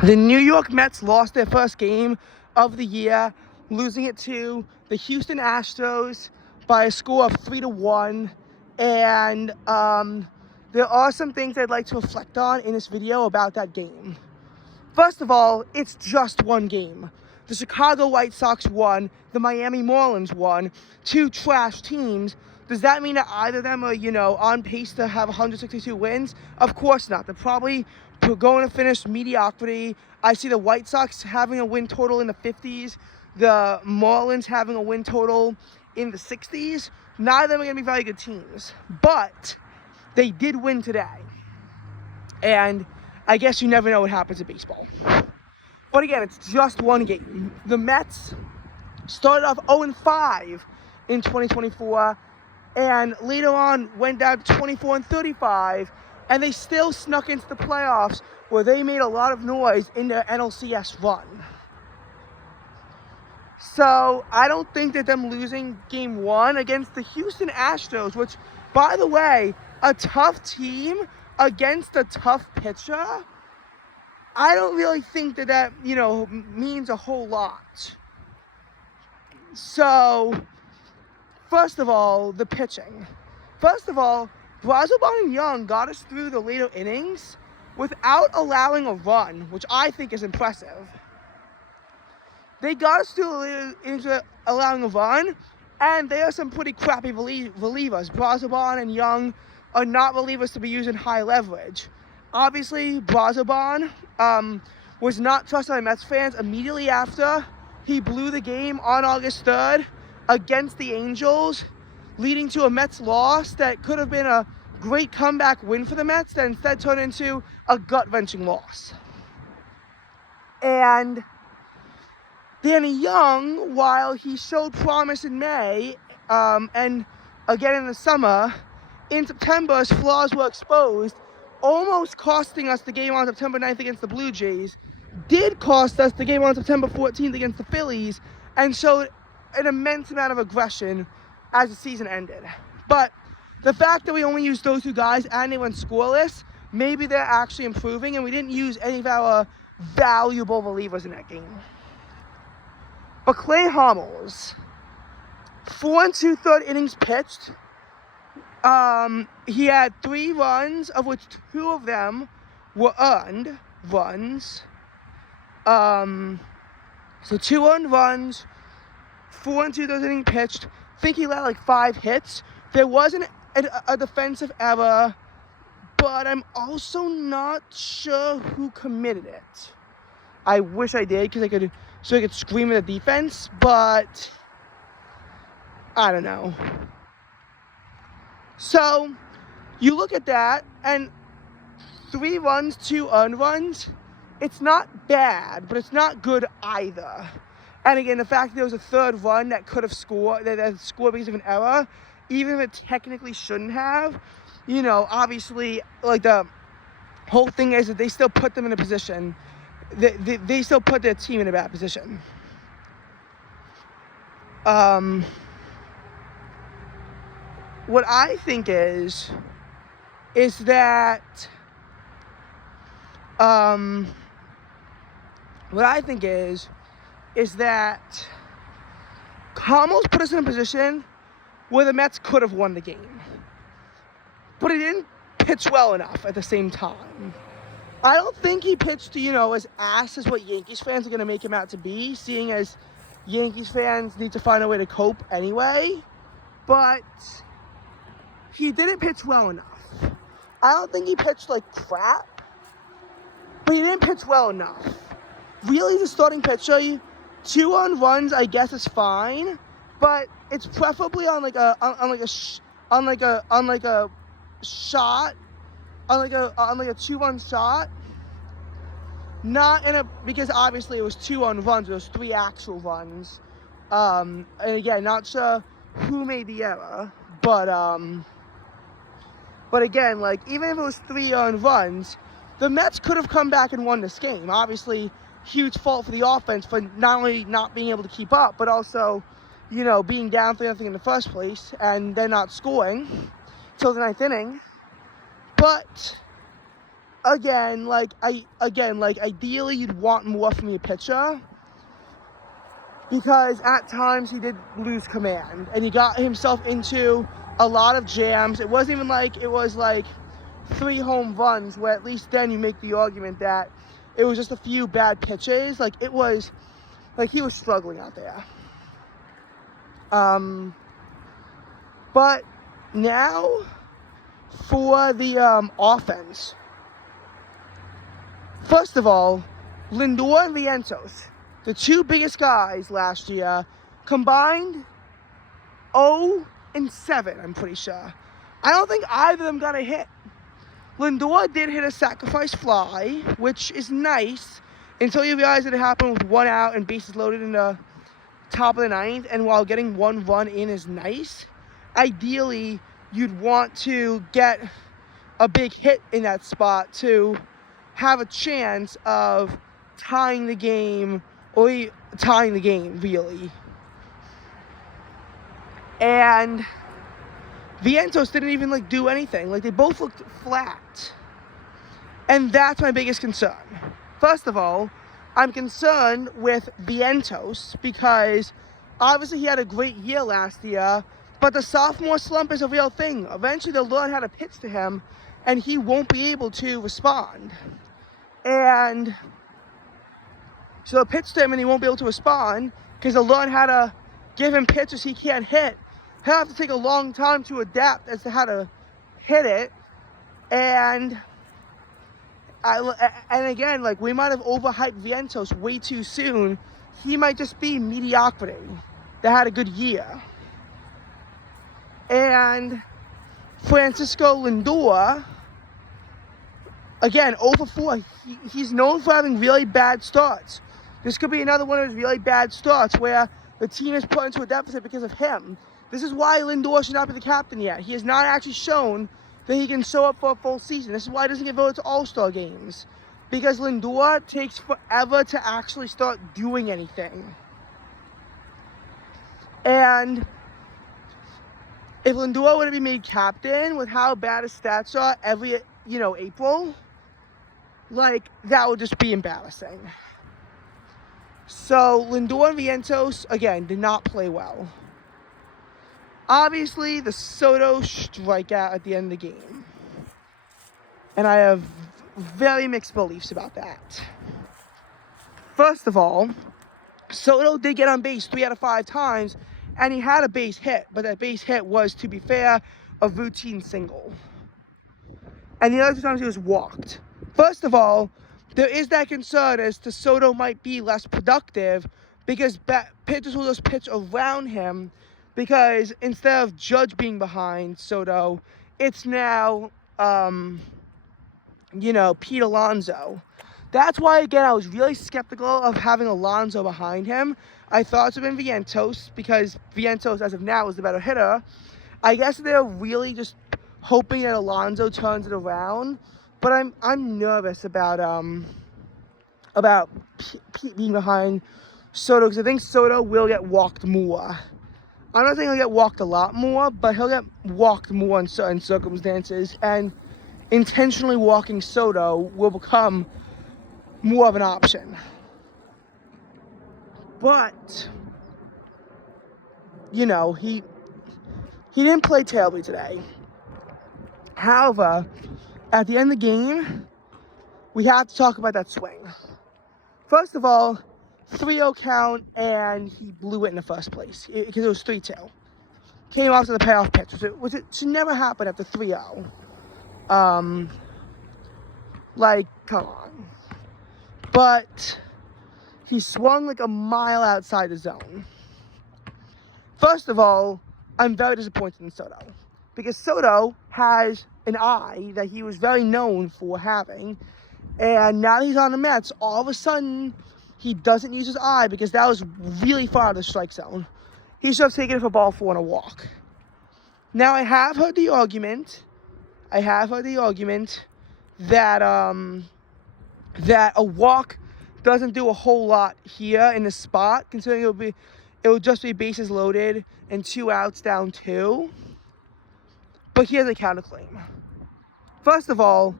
The New York Mets lost their first game of the year, losing it to the Houston Astros by a score of 3-1. And there are some things I'd like to reflect on in this video about that game. First of all, it's just one game. The Chicago White Sox won, the Miami Marlins won, two trash teams. Does that mean that either of them are, on pace to have 162 wins? Of course not. They're probably going to finish mediocrity. I see the White Sox having a win total in the 50s, the Marlins having a win total in the 60s. Neither of them are going to be very good teams, but they did win today. And I guess you never know what happens in baseball. But again, it's just one game. The Mets started off 0-5 in 2024, and later on went down to 24-35, and they still snuck into the playoffs where they made a lot of noise in their NLCS run. So I don't think that them losing game one against the Houston Astros, which, by the way, a tough team against a tough pitcher, I don't really think that means a whole lot. So, first of all, the pitching. First of all, Brazoban and Young got us through the later innings without allowing a run, which I think is impressive. They got us through the later innings without allowing a run, and they are some pretty crappy relievers. Brazoban and Young are not relievers to be using high leverage. Obviously, Brazoban was not trusted by Mets fans immediately after he blew the game on August 3rd against the Angels, leading to a Mets loss that could have been a great comeback win for the Mets that instead turned into a gut-wrenching loss. And Danny Young, while he showed promise in May and again in the summer, in September his flaws were exposed, almost costing us the game on September 9th against the Blue Jays, did cost us the game on September 14th against the Phillies, and showed an immense amount of aggression as the season ended. But the fact that we only used those two guys and they went scoreless, maybe they're actually improving, and we didn't use any of our valuable relievers in that game. But Clay Holmes, 4 2/3 innings pitched. He had 3 runs, of which 2 of them were earned runs. So 2 earned runs, 4 2/3 innings pitched. I think he let like 5 hits. There wasn't a defensive error, but I'm also not sure who committed it. I wish I did, because I could scream at the defense, but I don't know. So you look at that, and 3 runs, 2 earned runs, it's not bad, but it's not good either. And again, the fact that there was a 3rd run that could have scored, that scored because of an error, even if it technically shouldn't have, obviously, like, the whole thing is that they still put them in a position, they still put their team in a bad position. What I think is that Camos put us in a position where the Mets could have won the game, but he didn't pitch well enough at the same time. I don't think he pitched, as ass as what Yankees fans are going to make him out to be, seeing as Yankees fans need to find a way to cope anyway, but he didn't pitch well enough. I don't think he pitched like crap, but he didn't pitch well enough. Really, the starting pitcher, 2 earned runs, I guess is fine, but it's preferably on like a shot, on like a 2-run shot, not in a, because obviously it was 2 earned runs, it was 3 actual runs, and again, not sure who made the error, but again, like, even if it was 3 earned runs, the Mets could have come back and won this game. Obviously, huge fault for the offense for not only not being able to keep up, but also, being down 3-0 in the first place, and then not scoring till the 9th inning. But again, ideally you'd want more from your pitcher, because at times he did lose command and he got himself into a lot of jams. It wasn't even like it was like 3 home runs, where at least then you make the argument that it was just a few bad pitches. Like, it was like he was struggling out there. But now for the offense. First of all, Lindor and Vientos, the 2 biggest guys last year, combined 0-7, I'm pretty sure. I don't think either of them got a hit. Lindor did hit a sacrifice fly, which is nice, until you realize that it happened with 1 out and bases loaded in the top of the 9th, and while getting 1 run in is nice, ideally you'd want to get a big hit in that spot to have a chance of tying the game, really. And Vientos didn't even do anything. They both looked flat. And that's my biggest concern. First of all, I'm concerned with Vientos because obviously he had a great year last year, but the sophomore slump is a real thing. Eventually they'll learn how to pitch to him and he won't be able to respond. And so they'll pitch to him and he won't be able to respond because they'll learn how to give him pitches he can't hit. He'll have to take a long time to adapt as to how to hit it. And again, we might have overhyped Vientos way too soon. He might just be mediocrity that had a good year. And Francisco Lindor, again, 0-4. He's known for having really bad starts. This could be another one of his really bad starts where the team is put into a deficit because of him. This is why Lindor should not be the captain yet. He has not actually shown that he can show up for a full season. This is why he doesn't get voted to All-Star games. Because Lindor takes forever to actually start doing anything. And if Lindor were to be made captain with how bad his stats are every, April, that would just be embarrassing. So Lindor and Vientos, again, did not play well. Obviously, the Soto strikeout at the end of the game. And I have very mixed beliefs about that. First of all, Soto did get on base 3 out of 5 times, and he had a base hit, but that base hit was, to be fair, a routine single. And the other 2 times he was walked. First of all, there is that concern as to Soto might be less productive because pitchers will just pitch around him, because instead of Judge being behind Soto, it's now, Pete Alonso. That's why, again, I was really skeptical of having Alonso behind him. I thought it would have been Vientos because Vientos, as of now, is the better hitter. I guess they're really just hoping that Alonso turns it around. But I'm nervous about Pete being behind Soto because I think Soto will get walked more. I'm not saying he'll get walked a lot more, but he'll get walked more in certain circumstances. And intentionally walking Soto will become more of an option. But, he didn't play terribly today. However, at the end of the game, we have to talk about that swing. First of all, 3-0 count, and he blew it in the first place because it was 3-2. Came off to the payoff pitch, which it should never happen after 3-0. Come on. But he swung a mile outside the zone. First of all, I'm very disappointed in Soto because Soto has an eye that he was very known for having, and now that he's on the Mets, all of a sudden he doesn't use his eye because that was really far out of the strike zone. He should have taken it for ball 4 and a walk. Now I have heard the argument that that a walk doesn't do a whole lot here in the spot, considering it would just be bases loaded and 2 outs down 2. But here's a counterclaim. First of all,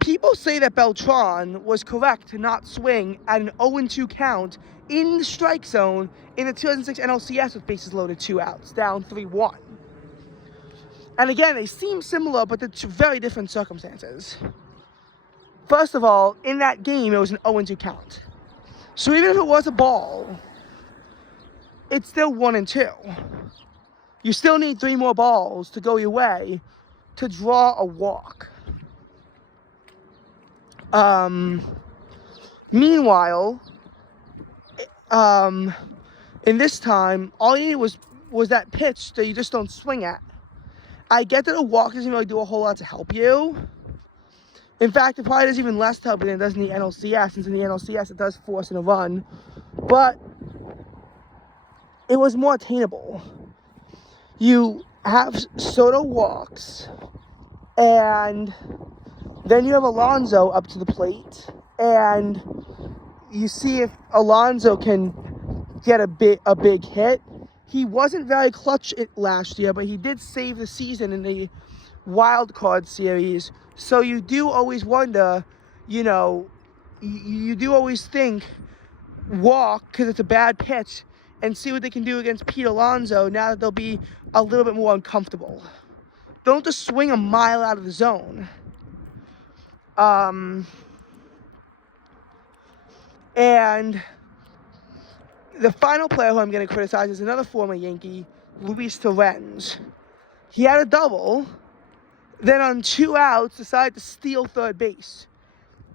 people say that Beltran was correct to not swing at an 0-2 count in the strike zone in the 2006 NLCS with bases loaded, 2 outs, down 3-1. And again, they seem similar, but they're very different circumstances. First of all, in that game, it was an 0-2 count. So even if it was a ball, it's still 1-2. You still need 3 more balls to go your way to draw a walk. Meanwhile, in this time, all you needed was that pitch that you just don't swing at. I get that a walk doesn't really do a whole lot to help you. In fact, it probably does even less to help you than it does in the NLCS, since in the NLCS it does force in a run. But it was more attainable. You have Soto walks, and then you have Alonso up to the plate, and you see if Alonso can get a big hit. He wasn't very clutch last year, but he did save the season in the wild card series. So you do always wonder, you do always think walk because it's a bad pitch and see what they can do against Pete Alonso now that they'll be a little bit more uncomfortable. Don't just swing a mile out of the zone. And the final player who I'm going to criticize is another former Yankee, Luis Torrens. He had a double, then on 2 outs decided to steal third base.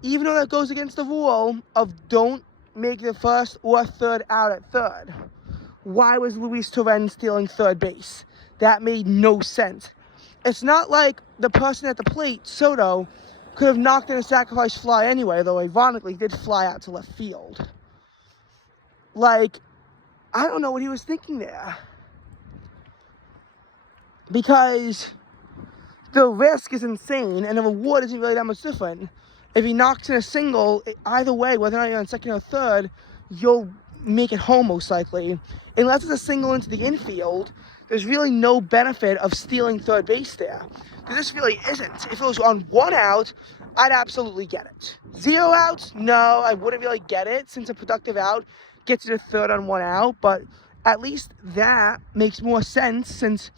Even though that goes against the rule of don't make the first or third out at third. Why was Luis Torrens stealing third base? That made no sense. It's not like the person at the plate, Soto, could have knocked in a sacrifice fly anyway, though ironically he did fly out to left field. Like, I don't know what he was thinking there. Because the risk is insane and the reward isn't really that much different. If he knocks in a single, either way, whether or not you're on second or third, you'll make it home most likely. Unless it's a single into the infield, there's really no benefit of stealing third base there. There just really isn't. If it was on 1 out, I'd absolutely get it. 0 outs, no, I wouldn't really get it since a productive out gets you to third on 1 out, but at least that makes more sense since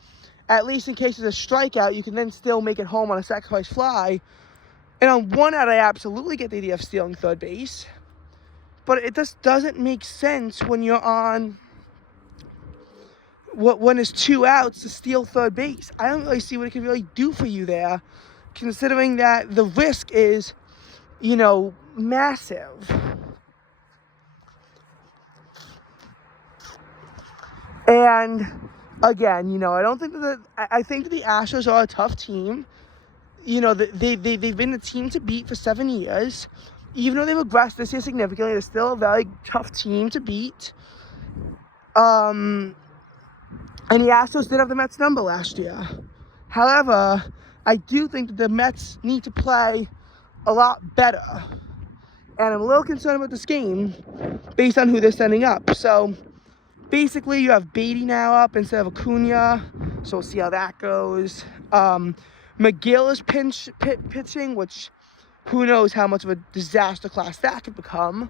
at least in case there's a strikeout, you can then still make it home on a sacrifice fly. And on 1 out, I absolutely get the idea of stealing third base. But it just doesn't make sense when you're on, when there's 2 outs to steal third base. I don't really see what it can really do for you there, considering that the risk is, massive. And again, I don't think that I think that the Astros are a tough team. They've been the team to beat for 7 years. Even though they've regressed this year significantly, they're still a very tough team to beat. And the Astros did have the Mets number last year. However, I do think that the Mets need to play a lot better. And I'm a little concerned about this game based on who they're sending up. So basically, you have Beatty now up instead of Acuna. So we'll see how that goes. McGill is pitching, which who knows how much of a disaster class that could become.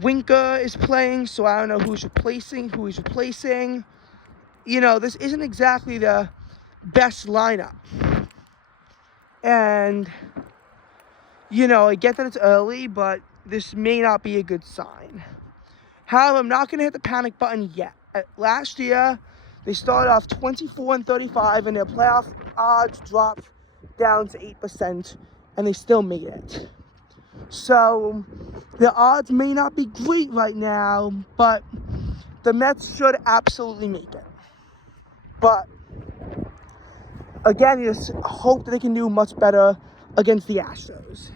Winker is playing, so I don't know who he's replacing. This isn't exactly the best lineup. And, I get that it's early, but this may not be a good sign. However, I'm not going to hit the panic button yet. Last year, they started off 24-35, and their playoff odds dropped down to 8%, and they still made it. So, the odds may not be great right now, but the Mets should absolutely make it. But, again, you just hope that they can do much better against the Astros.